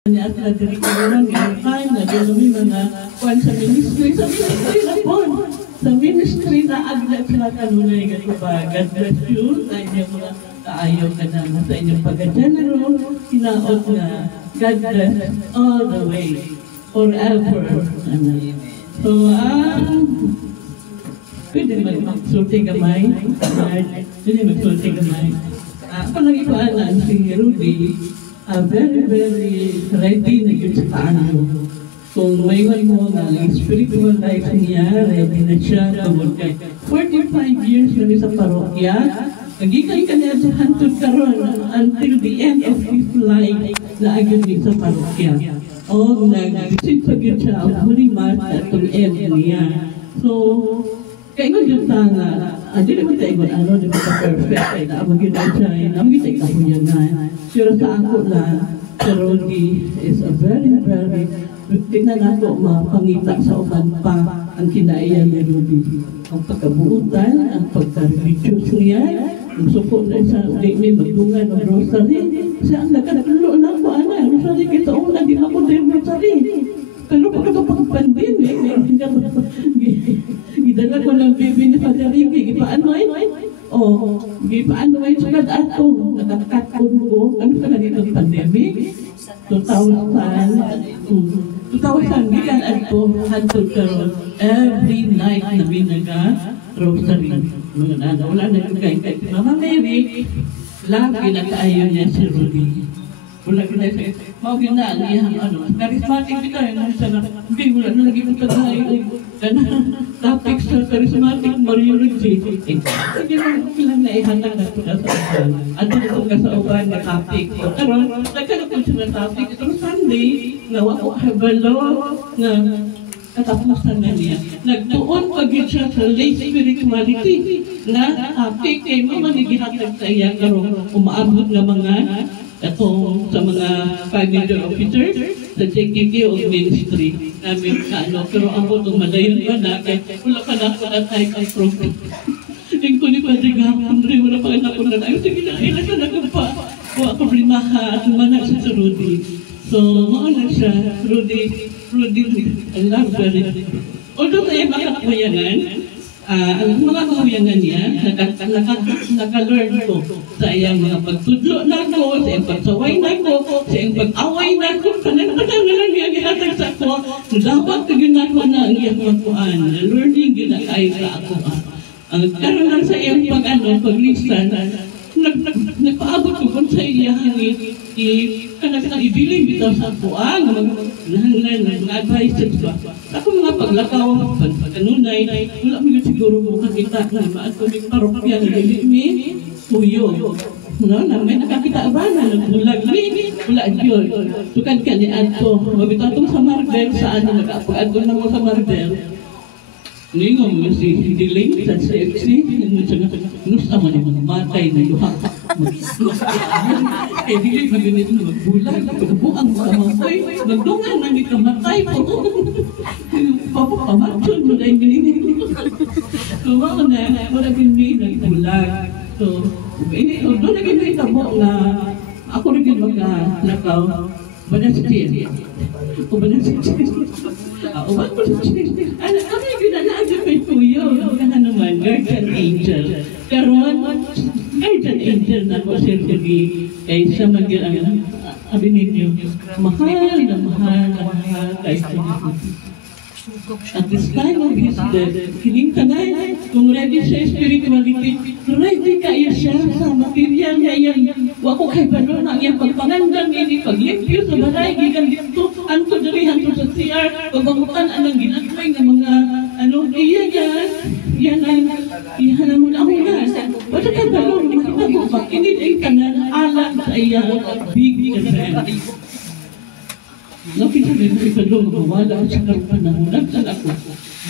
At nagkakaroon ng time na doon mga kwan sa ministry. Sa ministry na po. Sa ministry na agad sila kanunay ka ba? God bless you. Sa inyong mga kaayaw ka na sa inyong pagka-general. Hinaot na God bless all the way. Forever. So, pwede magsulti kamay. Pwede magsulti kamay. Ako lang ipaanan si Rudy. Very, very ready na yun sa paano. Kung mayroon mo na spiritual life niya, ready na siya tungkol kay 45 years na sa parokya, nagigay ka niya sa hantod karon until the end of his life na agad niya sa parokya. O nag-visit sa yun siya ang huli mas at itong end niya. So, kaya nga dyan sana, hindi naman tayo ano, di ba perfect, ay naamagin na siya, naamagin tayo kapunyanan. Pero sa ako lang, si Rudy is a very, very, tingnan nato mapangita sa uman pa ang kinaiyan ni Rudy. Ang pagkabuutan, ang pagka-religious niya, ang suko na sa may magdungan ng rosary. Siya ang nagkakalulo na ako, rosary kita una, di ako din rosary. Pero pagkakapag-pandemic, gidala ko ng baby ni Father Ricky, gipaano ay? Gipaano ay sugad ato, nakakakon ko, ano ka na dito pandemic? 2000, gikan ato, hantod karon every night na binaga-rosary. Wala na yung kain si Mama Mary, lagi na kaayaw niya si Rudy. Wala ko na siya, mawagin na niya, charismatic kita, hindi, wala na lagi mo tagay, topic sa charismatic, Mariology. Hindi lang na ihatag na ito sa uban. At ito ka sa uban na topic. Pero, nagkalapon siya na topic. Itong Sunday, nawa ko habalo, na katapusan na niya. Nagtuon pagin siya sa lay spirituality na topic kay mamanigihatag sa iya karong umaabot ng mga atong sa mga 5 major officers sa JKK o ministry namin pero ang butong madayon ba na kaya wala pa na ako na type ang program. Yung ko ni Padre Gapon, wala pa na ako na tayo. Sige na, ilan na pa. Wala problemaha at manak sa Rudy. So, mauna siya, Rudy, I love very. Although kaya makakuyangan, ang mga kahuyangan niya, naka-learn ko sa iyang mga pagtudlo na ko, sa iyang pagsaway na ko, sa iyang pag-away na ko, kanang-kanang na lang niya gihatag sa ako, dapat kagin na ko na ang iyang magkuhan, learning ginakay sa ako. Ang karoon lang sa iyang pag-lisan, nagpaabot ko kung sa iyang kanang ibiling bitaw sa ako, nag-advise ba? Ako mga paglakaw, pagkanunay, wala mo yun siguro mo kakita na maato may parokya na nilimi, tuyo. Na may nakakita ba na nagbulag ni, wala yun. Tukad ka ni Anto, mabitatong sa Marbel, saan na nag-apag-ato na mo sa Marbel. Ningong mo si Diling sa CFC, nung siya nga, nusa man yung matay na yuha. Eh, Diling maginit na magbulag, pagbuang sa mamoy, nagdungan na ni kamatay po. Papamatyon mo na yung ginigin. So, wala gini nagbulag. So, doon na gini tabo na ako rin maglakaw. Bana si Jen. O bana si Jen. O ba ko si Jen. Ano yung ginalaga kay Tuyo? Kaya naman, guardian angel. Karoon, guardian angel na ko siya kay sa mag-ilang sabi ninyo, mahal na mahal na mahal kay Tuyo. At this time of his death, kining tanay, kung ready siya spirituality, ready kaya siya sa material niya yan. Wako kay Pano na iyang pagpangandang ini, paglimpyo sa balay, gigan dito, anto dalihan to sa CR, pagbangutan anang ginagmay ng mga, yan mo na ako na. Wala kay Pano, makita ko ba, inilig ka na alam sa iyang big event. Nakita rin ko ito doon, mawala sa karupan na hunag sa ako.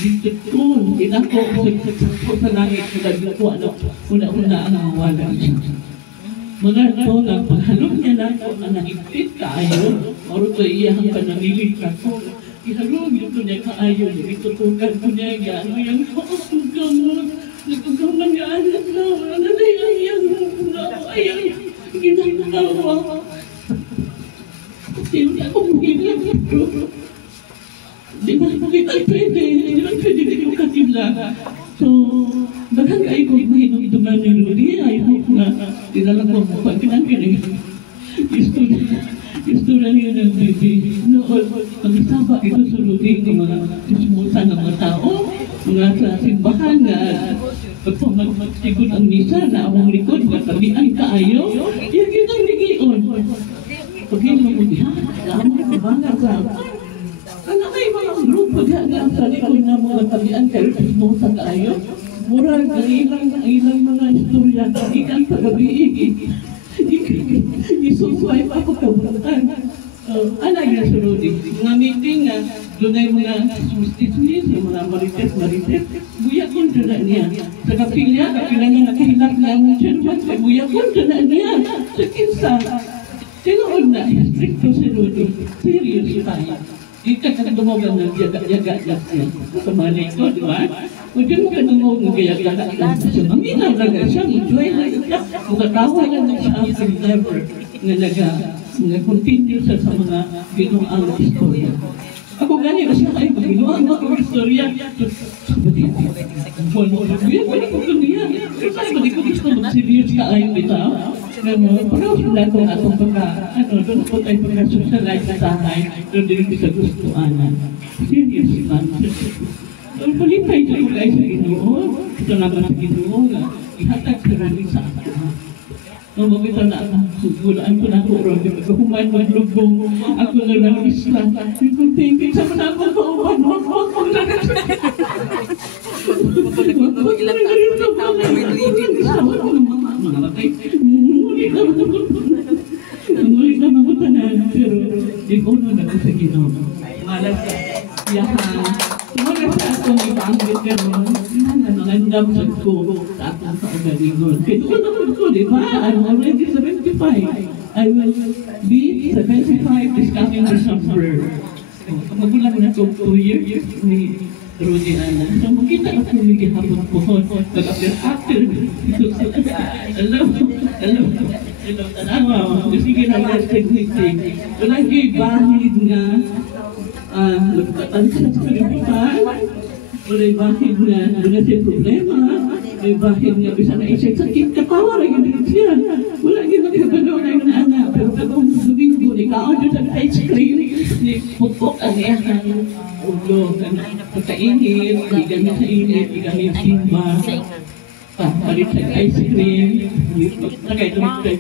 Dito ko, inako sa langit, una-una ang mawala siya. Mga ito, paghalog niya na ako, na nahigpit kaayo, maro ito iyahang panamilig ako. Ihalog ito niya kaayo, itutukan ko niya, gano'n yan, nagtugang man yung anak na, ano na yan, ayan, ginagawa. Sino na akong hilang, pero di ba kita pwede, di ba pwede ko katila. So, daghang kayo kong mahinumduman ni Rudy, I hope na dinala ko mo pagkinangkinig. Istura niya ng baby. Noon, mag-isaba ito sa Rudy ng mga sismutan ng mga tao, mga sa simbahan na pagpamagsigod ang misa na among likod, matabian kaayo, yan yun ang ligion. Pagin mo niya, alam mo ba nga sa ano may mga grupo diyan nga sa likod na mga tabian kayo sismutan kaayo? Murag ang ilang mga istorya, ikan sa gabi, isusuway pa ako kabutan. Ano yung sunodin? Mga meeting na doon ay mga solstices, mga marites, buya kong dala niya. Sa kapilya niya nakahilak na ang German, buya kong dala niya. Sa kinsa, tinoon na, stricto sunodin, serious tayo. Ika ka dumogan ng yaga-yaga niya sa mga lito, di ba? Kung dyan ka dumogan ng yaga-yaga siya, maminaw lang siya, enjoy lang siya. Mukatawa lang siya after never na continue sa mga ginoang istorya. Ako gani na siya kayo, ginoang mga istorya. Sabi pwede ko kaniya. Sabi ko gusto mag-serious ka ayaw ito. Pero sila itong atong pagka, doon po tayo pagka-socialize sa tahay, doon din sa gustuanan. Serious man. Palipay tayo guys sa Ginoo. Ito naman ang Ginoo na ihatag sa rin sa akin. Nung mamita na sugulaan ko na ako ron, human maglubong ako na ng isla. Yung thinking sa mga ako kauban, wag na Ngunit na mamutanan, pero ikaw na ako sa Ginoo. Malag ka, yahan. Muna sa akong ipanggit ka ron, nangandam sa ko sa akong kaugalingon. Kaya doon ako ko, di ba? I'm already 75. I will be 75 this coming December. Magulang na ko 2 years ni Rudy Ana. So, makita ka kung may hapon po. After, tanawa. Sige na lang technique. Wala yung bahid nga, lagkatan sa kalimutan. Wala yung bahid nga, wala siyang problema. May bahid nga, bisa na isang sakit katawa lang yung siya. Wala yung magkabalo na yung anak. Pero katong Domingo, ikaw doon sa ice cream, ni pupok ang iyakang ulo. Pagkainit, igamit sa init, igamit simba. Palit sa ice cream, nakay doon sa